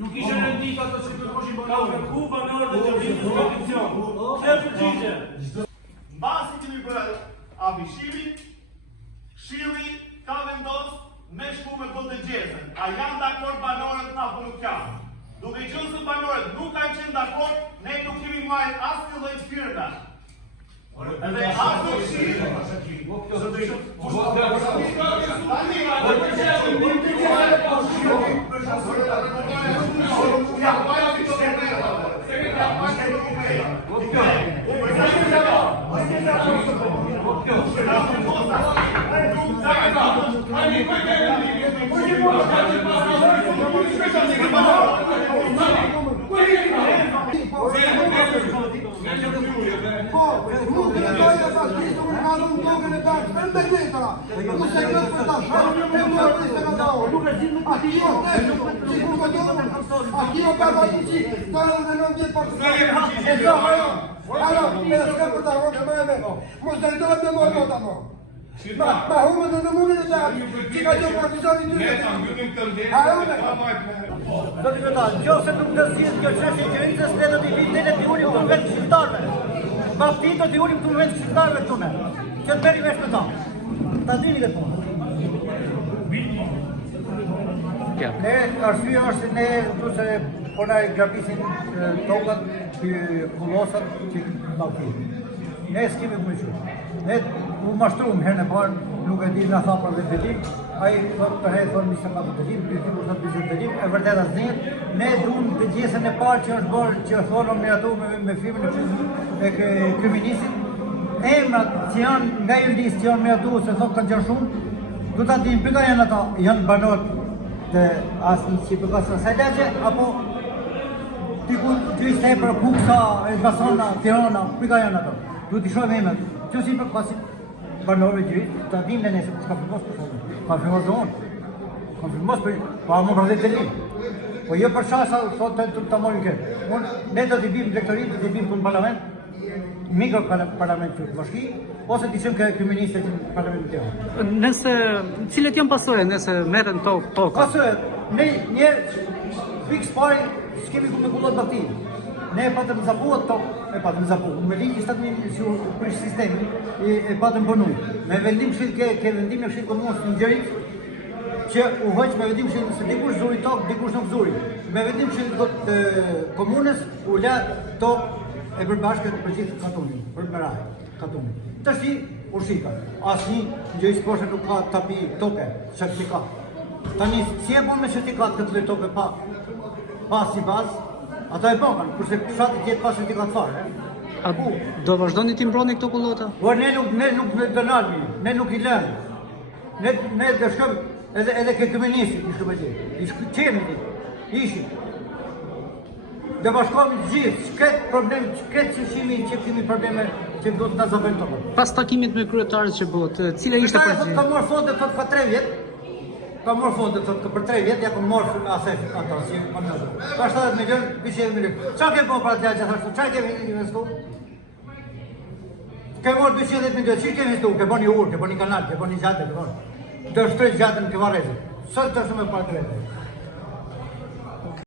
Nuk ishe rendita të që përkoshin banorë. Ka ku banorë dhe të vinë të kompeticion. Këtë përgjigje. Mbasi kemi bërë afishimin, Këshilli ka vendosur me shku me kodëgjezën. A janë dakord banorët apo nuk janë? Duke qenë se banorët nuk kanë qenë dakord, ne nuk kemi marrë asnjë lloj firme. Edhe ato Nëse nuk të zgjidhet kjo çështje e qeverisë, ne do t'i vinë ne të ulim të vetë shqiptarëve. Bashkë do t'i ulim të vetë shqiptarëve këtu ne. Që të merri vesh me ta. Ta dini dhe punë. Ne arsyeja është se ne se po na grabisin tokat, kullosat që ballkin. Ne s'kemi mësuar. Ne u mashtruam herën e parë, nuk e di na tha për vetë. Ai thotë të hedhë thonë se ka të dim, ti thua se bizë të dim, e vërtet as din. Ne duam të gjesën e parë që është bërë, që thonë me ato me filmin e kriminalistit. Emrat që janë nga ju listë janë me ato se thotë kanë qenë shumë. Do ta dim pika janë ata, janë banorë të asnjë që përkas asaj lagje apo tiku triste për Kuksa, Elbasana, Tirana, pika janë ato. Duhet të shohim emrat. Që si përkas banorëve gjithë, ta dim ne se ka përkas për shkak. Konfirmos për pa më vërtet të linë. Po jo për shasa thotë të morin këtë. Ne do t'i bim direktorit, do t'i bim në parlament, mikro parlament që të bashki, ose t'i qëmë këtë kriminalistët në parlamentin tjera. Nëse, cilet janë pasojë nëse merren toka? Pasojë, ne njerë, pikës pari, s'kemi ku me kullot bakti. Ne e patëm zapuat tokë, e patëm zapuat. Me ligjë shtatë një për sistemi, e patëm bënu. Me vendim këshilë, ke vendim në këshilë komunës në gjërit, që u hoqë me vendim këshilë se dikush zuri tokë, dikush nuk zuri. Me vendim këshilë komunës, u la tokë e përbashkët për gjithë katunin, për meraj, katunin. Të shti, u shika. Asnjë gjëjës poshe nuk ka tapi toke, certifikat. Tani, si e bon me certifikat këtë dhe toke pa si bazë, ata e bëkan, kurse fshati tjetë pas certifikat fare. A do vazhdoni ti mbroni këto kullota? Po ne nuk do nalmi, ne nuk I lëmë. Ne do shkëm edhe ke kriminalistit i shkëm e gjithë. I shkëqemi ti, ishim. Dhe bashkohemi gjithë, s'ket problem, s'ket qëshimi që kemi probleme që do të nga zëvën të më. Pas takimit me kryetarët që bëtë, cila ishte përgjigje? Ka morë fonde të ka 3 vjetë. Ka morë fonde të për 3 vjetë, ja ka morë asef ata, si ka mjëzë. Ka 70 milion, 20 milion. Qa ke po për atja që thashtu, qa ke investu? Ke morë 200.000 që kemi stu, ke boni urë, ke boni kanal, ke boni gjatë, ke boni. Të shtrejt gjatën ke varezit. Sot të shumë e parë krete.